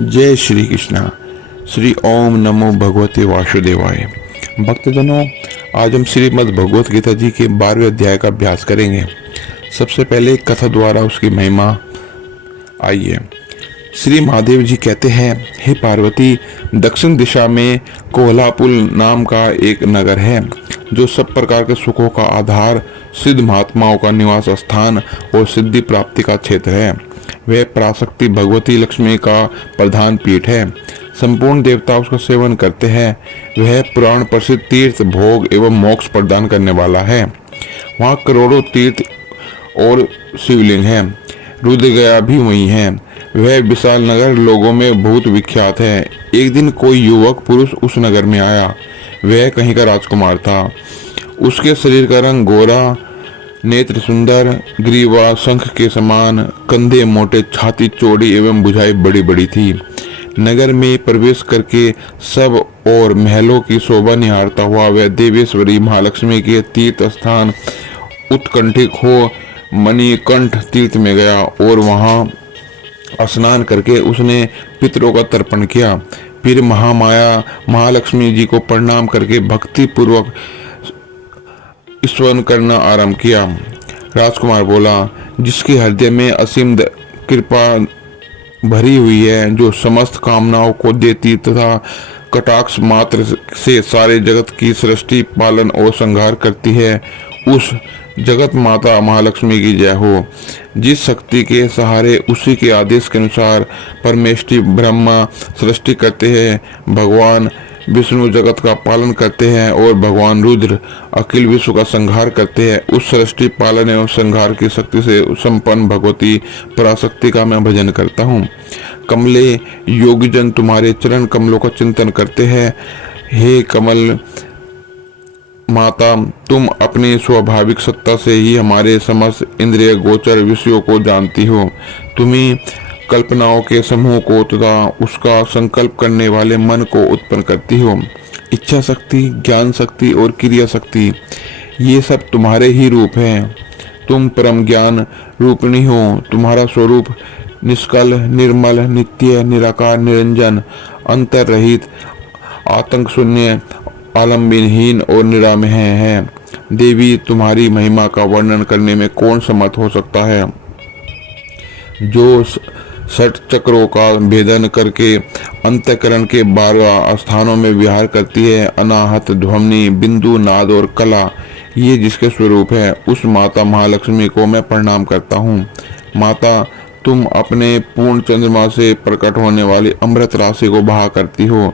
जय श्री कृष्णा। श्री ओम नमो भगवते वासुदेवाय। भक्तजनों, आज हम श्रीमद् भगवत गीता जी के 12वें अध्याय का अभ्यास करेंगे। सबसे पहले कथा द्वारा उसकी महिमा। आइए। श्री महादेव जी कहते हैं, हे पार्वती, दक्षिण दिशा में कोल्हापुर नाम का एक नगर है जो सब प्रकार के सुखों का आधार, सिद्ध महात्माओं का निवास स्थान और सिद्धि प्राप्ति का क्षेत्र है। वह पराशक्ति भगवती लक्ष्मी का प्रधान पीठ है। संपूर्ण देवता उसका सेवन करते हैं। वह पुराण प्रसिद्ध तीर्थ, भोग एवं मोक्ष प्रदान करने वाला है। वहाँ करोड़ों तीर्थ और शिवलिंग हैं। रुद्रगया भी वही है। वह विशाल नगर लोगों में बहुत विख्यात है। एक दिन कोई युवक पुरुष उस नगर में आया। वह कहीं का राजकुमार था। उसके शरीर का रंग गोरा, नेत्र सुंदर, ग्रीवा शंख के समान, कंधे मोटे, छाती चौड़ी एवं भुजाएं बड़ी बड़ी थी। नगर में प्रवेश करके सब और महलों की शोभा निहारता हुआ वह देवेश्वरी महालक्ष्मी के तीर्थ स्थान उत्कंठिक हो मणिकंठ तीर्थ में गया और वहां स्नान करके उसने पितरों का तर्पण किया। फिर महामाया महालक्ष्मी जी को प्रणाम करके भक्ति पूर्वक स्तवन करना आरंभ किया। राजकुमार बोला, जिसके हृदय में असीम कृपा भरी हुई है, जो समस्त कामनाओं को देती तथा कटाक्ष मात्र से सारे जगत की सृष्टि, पालन और संहार करती है, उस जगत माता महालक्ष्मी की जय हो। जिस शक्ति के सहारे उसी के आदेश के अनुसार परमेष्टि ब्रह्मा सृष्टि करते हैं, भगवान विष्णु जगत का पालन करते हैं और भगवान रुद्र अखिल विश्व का संहार करते हैं, उस सृष्टि, पालन एवं संहार की शक्ति से संपन्न भगवती पराशक्ति का मैं भजन करता हूँ। कमले योगीजन तुम्हारे चरण कमलों का चिंतन करते हैं। हे कमल माता, तुम अपनी स्वाभाविक सत्ता से ही हमारे समस्त इंद्रिय गोचर विषयों को जानती हो। तुम्ही कल्पनाओं के समूह को तथा उसका संकल्प करने वाले मन को उत्पन्न करती हो। इच्छा शक्ति, ज्ञान शक्ति और क्रिया शक्ति, ये सब तुम्हारे ही रूप हैं। तुम परम ज्ञान रूपिणी हो। तुम्हारा स्वरूप निष्कल, निर्मल, नित्य, निराकार, निरंजन, अंतर रहित, आतंक शून्य, आलम्बनहीन और निरामय है। देवी, तुम्हारी महिमा का वर्णन करने में कौन समर्थ हो सकता है? जो षट चक्रों का भेदन करके अंतःकरण के 12 स्थानों में विहार करती है, अनाहत, ध्वनि, बिंदु, नाद और कला, ये जिसके स्वरूप है, उस माता महालक्ष्मी को मैं प्रणाम करता हूँ। माता, तुम अपने पूर्ण चंद्रमा से प्रकट होने वाली अमृत राशि को बहा करती हो।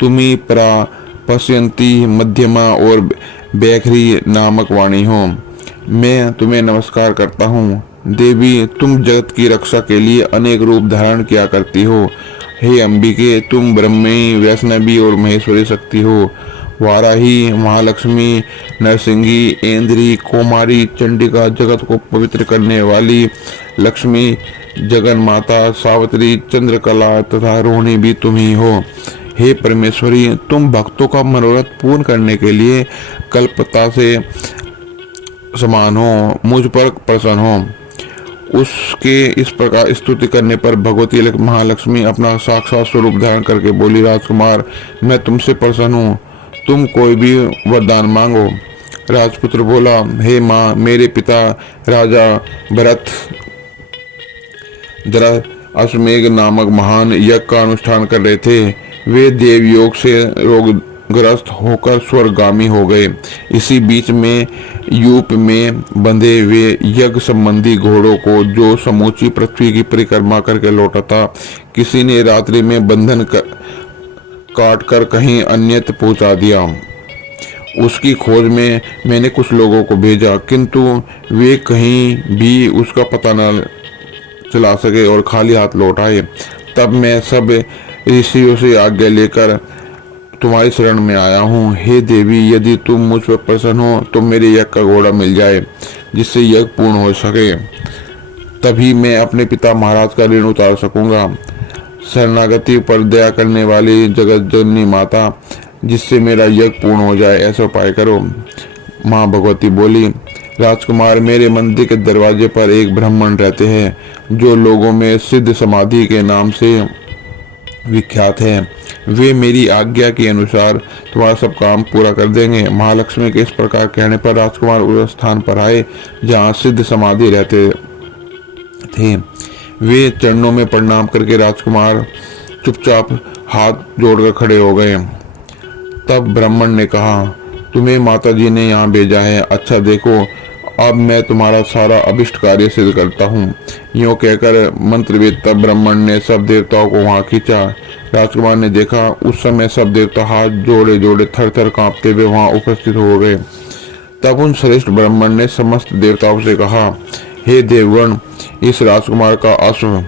तुम्ही परा, पश्यंती, मध्यमा और बैखरी नामक वाणी हो। मैं तुम्हें नमस्कार करता हूँ। देवी, तुम जगत की रक्षा के लिए अनेक रूप धारण किया करती हो। हे अंबिके, तुम ब्रह्मी, वैष्णवी और महेश्वरी शक्ति हो। वाराही, महालक्ष्मी, नरसिंही, इंद्री, कुमारी, चंडिका, जगत को पवित्र करने वाली लक्ष्मी, जगन माता, सावित्री, चंद्रकला तथा रोहिणी भी तुम ही हो। हे परमेश्वरी, तुम भक्तों का मनोरथ पूर्ण करने के लिए कल्पता से समान हो, मुझ पर प्रसन्न हो। उसके इस प्रकार स्तुति करने पर भगवती महालक्ष्मी अपना साक्षात स्वरूप धारण करके बोली, राजकुमार, मैं तुमसे प्रसन्न हूँ। तुम कोई भी वरदान मांगो। राजपुत्र बोला, हे माँ, मेरे पिता राजा भरत अश्वमेघ नामक महान यज्ञ का अनुष्ठान कर रहे थे। वे देव योग से रोगग्रस्त होकर स्वर्गगामी हो गए। इसी बीच में यूप में बंधे हुए यज्ञ संबंधी घोड़ों को, जो समूची पृथ्वी की परिक्रमा करके लौटा था, किसी ने रात्रि में बंधन काट कर कहीं अन्यत्र पहुंचा दिया। उसकी खोज में मैंने कुछ लोगों को भेजा, किंतु वे कहीं भी उसका पता न चला सके और खाली हाथ लौट आए। तब मैं सब ऋषियों से आज्ञा लेकर तुम्हारी शरण में आया हूँ। हे देवी, यदि तुम मुझ पर प्रसन्न हो तो मेरे यज्ञ का घोड़ा मिल जाए, जिससे यज्ञ पूर्ण हो सके। तभी मैं अपने पिता महाराज का ऋण उतार सकूंगा। शरणागति पर दया करने वाली जगत जननी माता, जिससे मेरा यज्ञ पूर्ण हो जाए, ऐसा उपाय करो। माँ भगवती बोली, राजकुमार, मेरे मंदिर के दरवाजे पर एक ब्राह्मण रहते हैं, जो लोगों में सिद्ध समाधि के नाम से विख्यात है। वे मेरी आज्ञा के अनुसार तुम्हारा सब काम पूरा कर देंगे। महालक्ष्मी के इस प्रकार कहने पर राजकुमार उस स्थान पर आए जहाँ सिद्ध समाधि रहते थे। वे चरणों में प्रणाम करके राजकुमार चुपचाप हाथ जोड़कर खड़े हो गए। तब ब्राह्मण ने कहा, तुम्हें माता जी ने यहाँ भेजा है। अच्छा देखो, अब मैं तुम्हारा सारा अभिष्ट कार्य सिद्ध करता हूँ। यूँ कहकर मंत्रवेत्ता ब्राह्मण ने सब देवताओं को वहाँ खींचा। राजकुमार ने देखा, उस समय सब देवता हाथ जोड़े जोड़े थर थर कांपते हुए वहाँ उपस्थित हो गए। तब उन श्रेष्ठ ब्राह्मण ने समस्त देवताओं से कहा, हे देवगण, इस राजकुमार का अश्व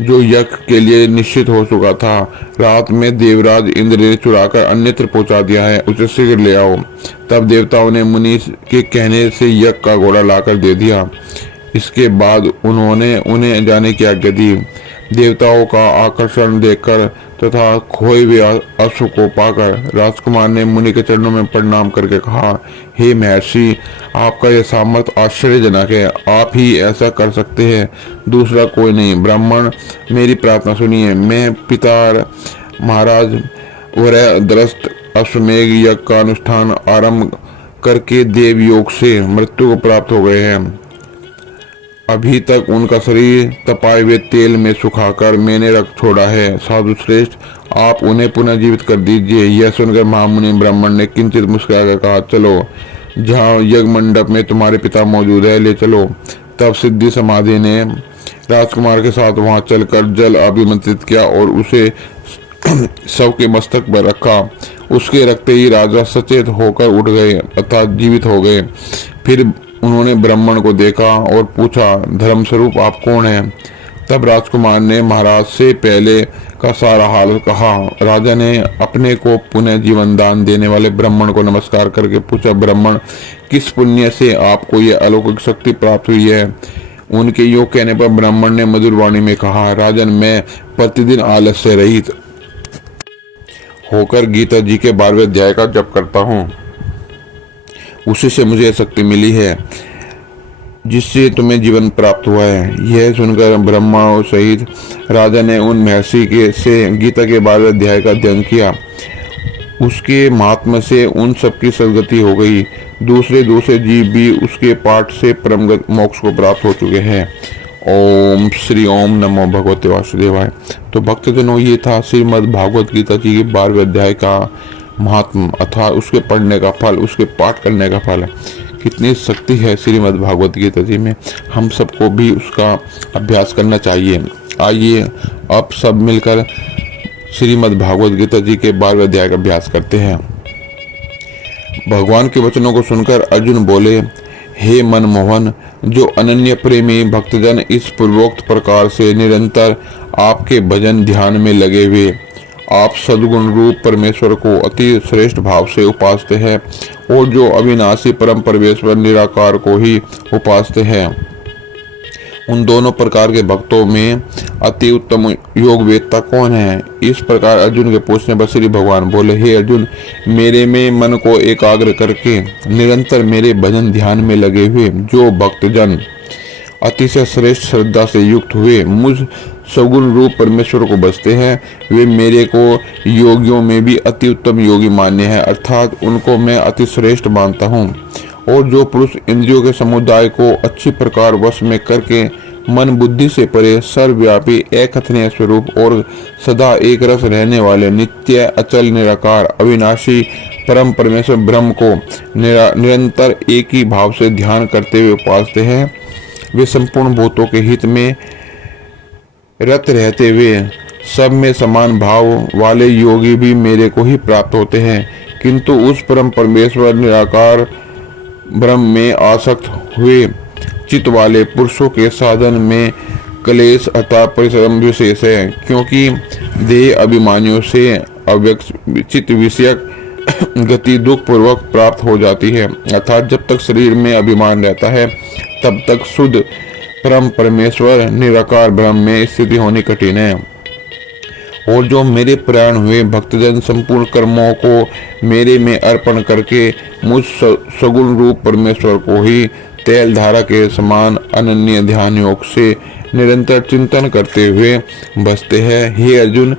जो यज्ञ के लिए निश्चित हो चुका था, रात में देवराज इंद्र ने चुराकर अन्यत्र पहुंचा दिया है। उसे शीघ्र ले आओ। तब देवताओं ने मुनि के कहने से यज्ञ का घोड़ा लाकर दे दिया। इसके बाद उन्होंने उन्हें जाने की आज्ञा दी। देवताओं का आकर्षण देखकर तथा खोए हुए अश्व को पाकर राजकुमार ने मुनि के चरणों में प्रणाम करके कहा, हे महर्षि, आपका यह सामर्थ्य आश्चर्यजनक है। आप ही ऐसा कर सकते हैं, दूसरा कोई नहीं। ब्राह्मण, मेरी प्रार्थना सुनिए। मैं पिता महाराज वरदरस्त अश्वमेघ यज्ञ का अनुष्ठान आरंभ करके देव योग से मृत्यु को प्राप्त हो गए हैं। अभी तक उनका शरीर तपाए हुए तेल में सुखाकर मैंने रख छोड़ा है। साधु श्रेष्ठ, आप उन्हें पुनः जीवित कर दीजिए। यह सुनकर महामुनि ब्राह्मण ने किंचित मुस्कुराकर कहा, चलो, जहाँ यज्ञ मंडप में तुम्हारे पिता मौजूद है, ले चलो। तब सिद्धि समाधि ने राजकुमार के साथ वहां चलकर जल अभिमंत्रित किया और उसे शव के मस्तक पर रखा। उसके रखते ही राजा सचेत होकर उठ गए अर्थात जीवित हो गए। फिर उन्होंने ब्राह्मण को देखा और पूछा, धर्म स्वरूप आप कौन हैं? तब राजकुमार ने महाराज से पहले का सारा हाल कहा। राजा ने अपने को पुनः जीवन दान देने वाले ब्राह्मण को नमस्कार करके पूछा, ब्राह्मण, किस पुण्य से आपको यह अलौकिक शक्ति प्राप्त हुई है? उनके योग कहने पर ब्राह्मण ने मधुर वाणी में कहा, राजन, मैं प्रतिदिन आलस्य रहित होकर गीता जी के 12वें अध्याय का जप करता हूँ। उसी से मुझे यह शक्ति मिली है जिससे तुम्हें जीवन प्राप्त हुआ है। यह सुनकर ब्रह्मा सहित राजा ने उन महर्षि के से गीता के 12वें अध्याय का अध्ययन किया। उसके महात्म्य से उन सबकी सदगति हो गई। दूसरे जीव भी उसके पाठ से परम मोक्ष को प्राप्त हो चुके हैं। ओम श्री ओम नमो भगवते वासुदेवाय। तो भक्तजनों, ये था श्रीमद् भागवत गीता जी के 12वें अध्याय का महात्म अर्थात उसके पढ़ने का फल, उसके पाठ करने का फल। कितनी शक्ति है श्रीमद् भागवत गीता जी में, हम सबको भी उसका अभ्यास करना चाहिए। आइए अब सब मिलकर श्रीमद् भागवत गीता जी के 12वें अध्याय का अभ्यास करते हैं। भगवान के वचनों को सुनकर अर्जुन बोले, हे मनमोहन, जो अनन्य प्रेमी भक्तजन इस पूर्वोक्त प्रकार से निरंतर आपके भजन ध्यान में लगे हुए आप सद्गुण रूप परमेश्वर को अति श्रेष्ठ भाव से उपासते हैं और जो अविनाशी परम परमेश्वर निराकार को ही उपासते हैं, उन दोनों प्रकार के भक्तों में अति उत्तम योग वेदता कौन है? इस प्रकार अर्जुन के पूछने पर श्री भगवान बोले, हे अर्जुन, मेरे में मन को एकाग्र करके निरंतर मेरे भजन ध्यान में लगे हुए जो भक्तजन अतिशय श्रेष्ठ श्रद्धा से युक्त हुए मुझ सगुण रूप परमेश्वर को बसते हैं, वे मेरे को योगियों में भी अति उत्तम योगी मान्य है, अर्थात उनको मैं अति श्रेष्ठ मानता हूँ। और जो पुरुष इंद्रियों के समुदाय को अच्छी प्रकार वश में करके मन बुद्धि से परे सर्वव्यापी एकथनीय स्वरूप और सदा एक रस रहने वाले नित्य अचल निराकार अविनाशी परम परमेश्वर ब्रह्म को निरंतर एक ही भाव से ध्यान करते हुए उपासते हैं, वे संपूर्ण भूतों के हित में रत रहते हुए सब में समान भाव वाले योगी भी मेरे को ही प्राप्त होते हैं। किंतु उस परम परमेश्वर निराकार ब्रह्म में आसक्त हुए चित्त वाले पुरुषों के साधन में क्लेश अथवा परिश्रम विशेष है, क्योंकि देह अभिमानियों से अव्यक्त चित्त विषयक गति दुख पूर्वक प्राप्त हो जाती है, अर्थात जब तक शरीर में अभिमान रहता है तब तक शुद्ध परम परमेश्वर निराकार ब्रह्म में स्थिति होनी कठिन है। और जो मेरे प्राण हुए भक्तजन संपूर्ण कर्मों को मेरे में अर्पण करके मुझ सगुण रूप परमेश्वर को ही तेल धारा के समान अनन्य ध्यान योग से निरंतर चिंतन करते हुए बसते हैं। हे अर्जुन,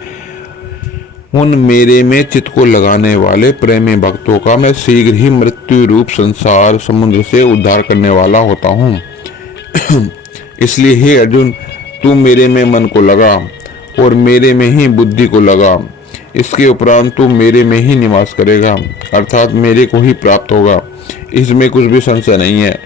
उन मेरे में चित्त को लगाने वाले प्रेमी भक्तों का मैं शीघ्र ही मृत्यु रूप संसार समुद्र से उद्धार करने वाला होता हूँ। इसलिए हे अर्जुन, तू मेरे में मन को लगा और मेरे में ही बुद्धि को लगा। इसके उपरांत तू मेरे में ही निवास करेगा, अर्थात मेरे को ही प्राप्त होगा। इसमें कुछ भी संशय नहीं है।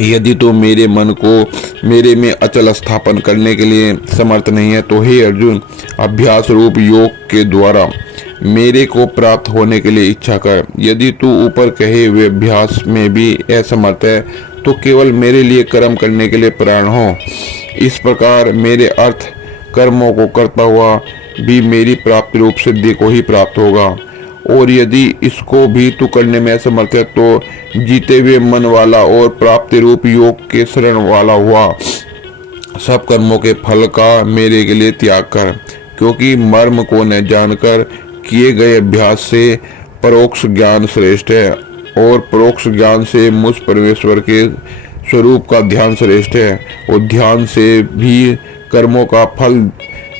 यदि तो मेरे मन को मेरे में अचल स्थापन करने के लिए समर्थ नहीं है तो हे अर्जुन, अभ्यास रूप योग के द्वारा मेरे को प्राप्त होने के लिए इच्छा कर। यदि तू ऊपर कहे हुए अभ्यास में भी असमर्थ है तो केवल मेरे लिए कर्म करने के लिए प्रेरण हो। इस प्रकार मेरे अर्थ कर्मों को करता हुआ भी मेरी प्राप्ति रूप सिद्धि को ही प्राप्त होगा। और यदि इसको भी तू करने में असमर्थ है तो जीते हुए मन वाला और प्राप्ति रूप योग के शरण वाला हुआ सब कर्मों के फल का मेरे के लिए त्याग कर। क्योंकि मर्म को न जानकर किए गए अभ्यास से परोक्ष ज्ञान श्रेष्ठ है और परोक्ष ज्ञान से मुझ परमेश्वर के स्वरूप का ध्यान श्रेष्ठ है। और ध्यान से भी कर्मों का फल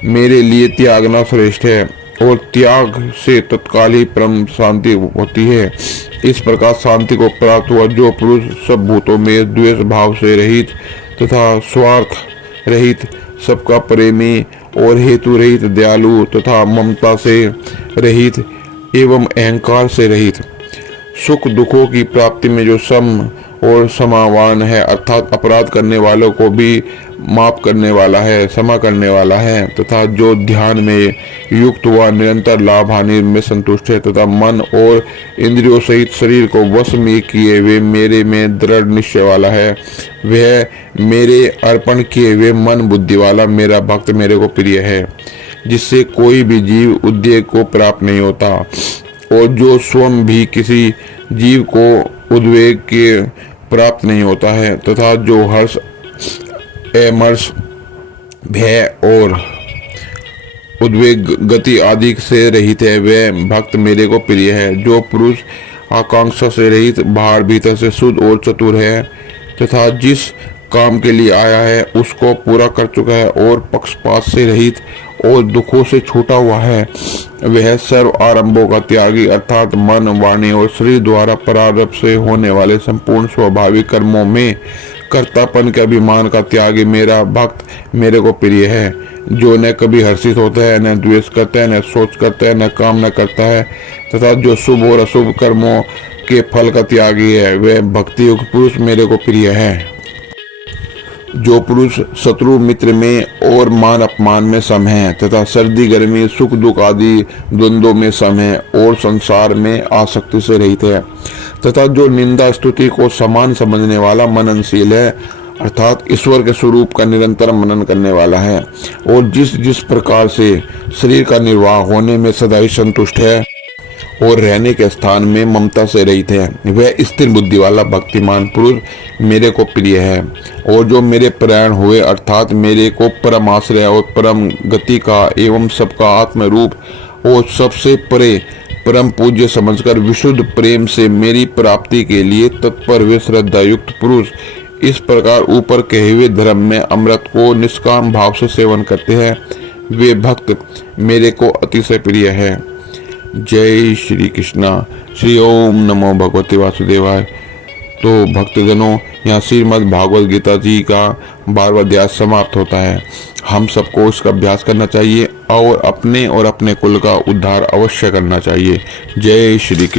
मेरे लिए त्यागना श्रेष्ठ है और त्याग से तत्काल ही परम शांति होती है। इस प्रकार शांति को प्राप्त हुआ जो पुरुष सब भूतों में द्वेष भाव से रहित तथा स्वार्थ रहित, सबका प्रेमी और हेतु रहित, दयालु तथा ममता से रहित एवं अहंकार से रहित, सुख दुखों की प्राप्ति में जो सम और समावान है, अर्थात अपराध करने वालों को भी माफ करने वाला है, क्षमा करने वाला है, तथा जो ध्यान में युक्त हुआ निरंतर लाभ हानि में संतुष्ट है तथा मन और इंद्रियों सहित शरीर को वश में किए हुए मेरे में दृढ़ निश्चय वाला है, वह मेरे अर्पण किए हुए मन बुद्धि वाला मेरा भक्त मेरे को प्रिय है, जिससे कोई भी जीव उद्वेग को प्राप्त नहीं होता और जो स्वयं भी किसी जीव को उद्वेग के प्राप्त नहीं होता है, तथा जो हर्ष अमर्ष भय और उद्वेग गति आदि से रहित है, वह भक्त मेरे को प्रिय है। जो पुरुष आकांक्षा से रहित, बाहर भीतर से शुद्ध और चतुर है तथा जिस काम के लिए आया है उसको पूरा कर चुका है और पक्षपात से रहित और दुखों से छूटा हुआ है, वह सर्व आरंभों का त्यागी, अर्थात मन वाणी और शरीर द्वारा प्रारब्ध से होने वाले संपूर्ण स्वाभाविक कर्मों में कर्तापन के अभिमान का त्यागी मेरा भक्त मेरे को प्रिय है। जो न कभी हर्षित होता है, न द्वेष करता है, न सोच करता है, न काम न करता है, तथा जो शुभ और अशुभ कर्मों के फल का त्यागी है, वह भक्ति युक्त पुरुष मेरे को प्रिय है। जो पुरुष शत्रु मित्र में और मान अपमान में सम है तथा सर्दी गर्मी सुख दुख आदि द्वंद्वों में सम है और संसार में आसक्ति से रहित है, तथा जो निंदा स्तुति को समान समझने वाला मननशील है, अर्थात ईश्वर के स्वरूप का निरंतर मनन करने वाला है, और जिस जिस प्रकार से शरीर का निर्वाह होने में सदा ही संतुष्ट है और रहने के स्थान में ममता से रहित है, वह स्थिर बुद्धि वाला भक्तिमान पुरुष मेरे को प्रिय है। और जो मेरे परायण हुए, अर्थात मेरे को परम आश्रय और परम गति का एवं सबका आत्म रूप और सबसे परे परम पूज्य समझकर विशुद्ध प्रेम से मेरी प्राप्ति के लिए तत्पर वे श्रद्धा युक्त पुरुष इस प्रकार ऊपर कहे हुए धर्म में अमृत को निष्काम भाव से सेवन करते हैं, वे भक्त मेरे को अतिशय प्रिय है। जय श्री कृष्णा। श्री ओम नमो भगवते वासुदेवाय। तो भक्तजनों, यहाँ श्रीमद् भागवत गीता जी का 12वां अध्याय समाप्त होता है। हम सबको इसका अभ्यास करना चाहिए और अपने कुल का उद्धार अवश्य करना चाहिए। जय श्री कृष्ण।